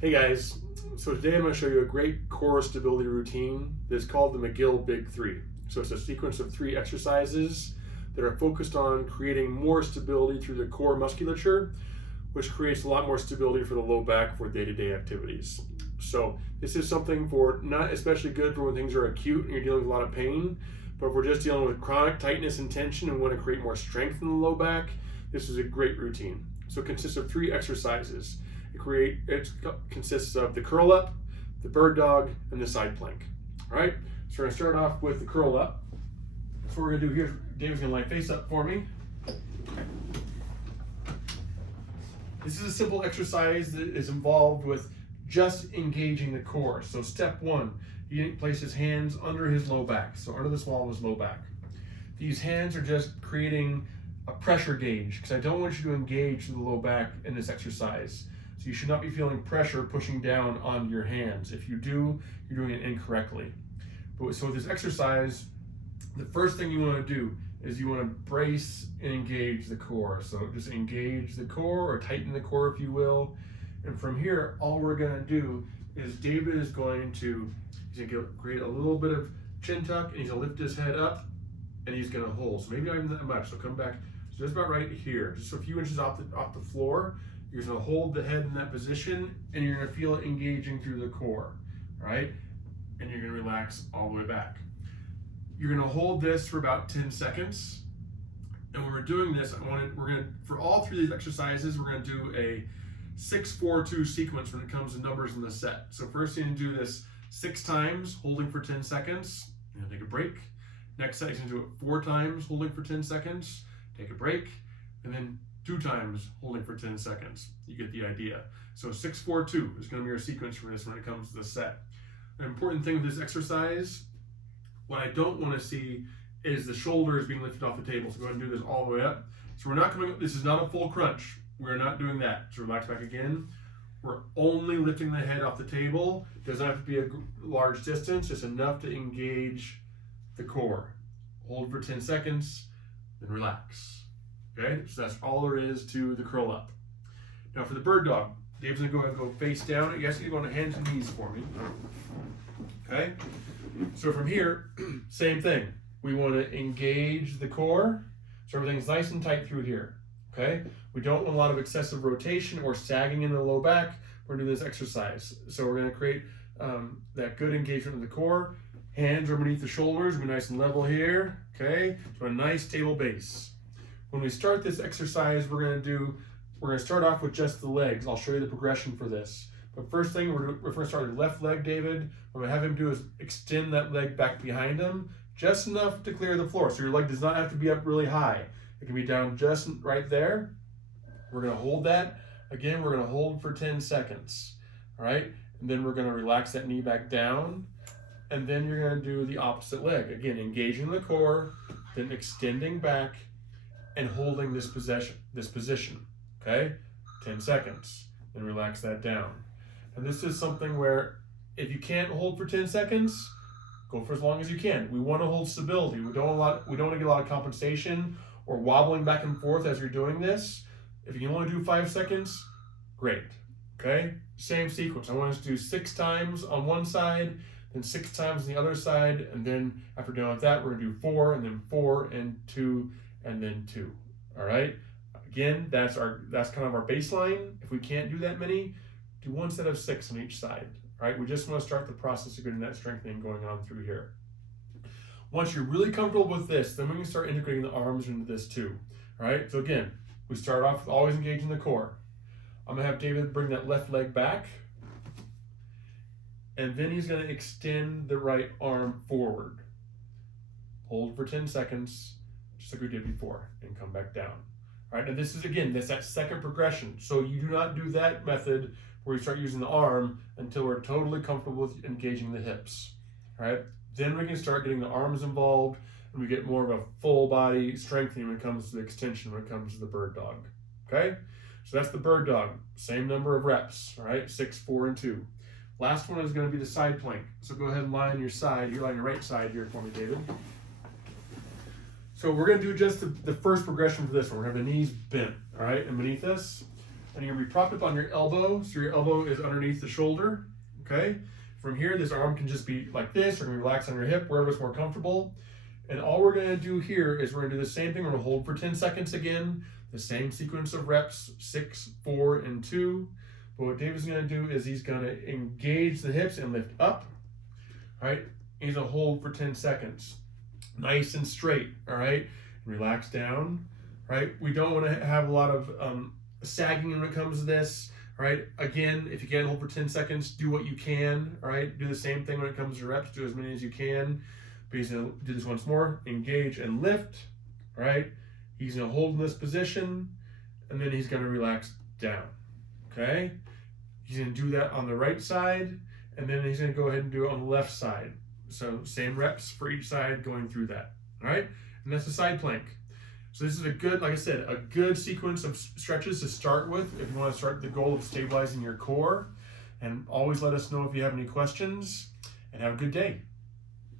Hey guys, so today I'm going to show you a great core stability routine that's called the McGill Big 3. So it's a sequence of 3 exercises that are focused on creating more stability through the core musculature, which creates a lot more stability for the low back for day-to-day activities. So this is something for not especially good for when things are acute and you're dealing with a lot of pain, but if we're just dealing with chronic tightness and tension and want to create more strength in the low back, this is a great routine. So it consists of 3 exercises. It consists of the curl up, the bird dog, and the side plank. All right, so we're gonna start off with the curl up. So what we're gonna do here, David's gonna lie face up for me. This is a simple exercise that is involved with just engaging the core. So step 1, he places his hands under his low back, so under the small of his low back. These hands are just creating a pressure gauge, because I don't want you to engage the low back in this exercise. So you should not be feeling pressure pushing down on your hands. If you do, you're doing it incorrectly. So with this exercise, the first thing you want to do is you want to brace and engage the core. So just engage the core or tighten the core, if you will. And from here, all we're going to do is David is going to create a little bit of chin tuck, and he's going to lift his head up, and he's going to hold. So maybe not even that much. So come back, so just about right here, just a few inches off the floor. You're going to hold the head in that position, and you're going to feel it engaging through the core, right? And you're going to relax all the way back. You're going to hold this for about 10 seconds. And when we're doing this, for all 3 of these exercises, we're going to do a 6-4-2 sequence when it comes to numbers in the set. So first you're going to do this 6 times, holding for 10 seconds, and take a break. Next set, you're going to do it 4 times, holding for 10 seconds, take a break, and then 2 times, holding for 10 seconds. You get the idea. So 6-4-2 is going to be our sequence for this when it comes to the set. An important thing with this exercise, what I don't want to see is the shoulders being lifted off the table. So go ahead and do this all the way up. So we're not coming, this is not a full crunch. We're not doing that. So relax back again. We're only lifting the head off the table. It doesn't have to be a large distance, just enough to engage the core. Hold for 10 seconds, then relax. Okay, so that's all there is to the curl up. Now for the bird dog, Dave's gonna go ahead and go face down. You guys can go on hands and knees for me. Okay, so from here, same thing. We want to engage the core, so everything's nice and tight through here. Okay, we don't want a lot of excessive rotation or sagging in the low back. We're doing this exercise, so we're going to create that good engagement of the core. Hands are beneath the shoulders, be nice and level here. Okay, so a nice stable base. When we start this exercise, we're going to start off with just the legs. I'll show you the progression for this. But first thing, we're going to start with left leg, David. What I'm going to have him do is extend that leg back behind him, just enough to clear the floor. So your leg does not have to be up really high. It can be down just right there. We're going to hold that. Again, we're going to hold for 10 seconds. All right? And then we're going to relax that knee back down. And then you're going to do the opposite leg. Again, engaging the core, then extending back, and holding this position, okay? 10 seconds, then relax that down. And this is something where if you can't hold for 10 seconds, go for as long as you can. We want to hold stability. We don't want to get a lot of compensation or wobbling back and forth as you're doing this. If you can only do 5 seconds, great, okay? Same sequence. I want us to do 6 times on one side, then 6 times on the other side, and then after done with that, we're gonna do 4, and then 4, and 2, and then 2. All right. Again, that's kind of our baseline. If we can't do that many, do 1 set of 6 on each side. All right. We just want to start the process of getting that strengthening going on through here. Once you're really comfortable with this, then we can start integrating the arms into this too. All right. So again, we start off with always engaging the core. I'm gonna have David bring that left leg back, and then he's gonna extend the right arm forward. Hold for 10 seconds. Just like we did before, and come back down. All right, and this is, again, that's that second progression. So you do not do that method where you start using the arm until we're totally comfortable with engaging the hips. All right, then we can start getting the arms involved, and we get more of a full body strengthening when it comes to the extension, when it comes to the bird dog. Okay, so that's the bird dog, same number of reps, all right, 6, 4, and 2. Last one is going to be the side plank. So go ahead and lie on your side, you're on your right side here for me, David. So we're going to do just the first progression for this one. We're going to have the knees bent, all right, and beneath us. And you're gonna be propped up on your elbow, so your elbow is underneath the shoulder, okay? From here, this arm can just be like this, or you can relax on your hip, wherever's more comfortable. And all we're gonna do here is we're gonna do the same thing. We're gonna hold for 10 seconds again, the same sequence of reps, 6, 4, and 2. But what David's gonna do is he's gonna engage the hips and lift up, all right? He's gonna hold for 10 seconds, nice and straight, all right? And relax down, right? We don't wanna have a lot of sagging when it comes to this, all right? Again, if you can't hold for 10 seconds, do what you can, all right? Do the same thing when it comes to reps, do as many as you can. But he's gonna do this once more, engage and lift, all right? He's gonna hold in this position, and then he's gonna relax down, okay? He's gonna do that on the right side, and then he's gonna go ahead and do it on the left side. So same reps for each side going through that, all right? And that's the side plank. So this is a good, like I said, a good sequence of stretches to start with if you want to start the goal of stabilizing your core. And always let us know if you have any questions, and have a good day.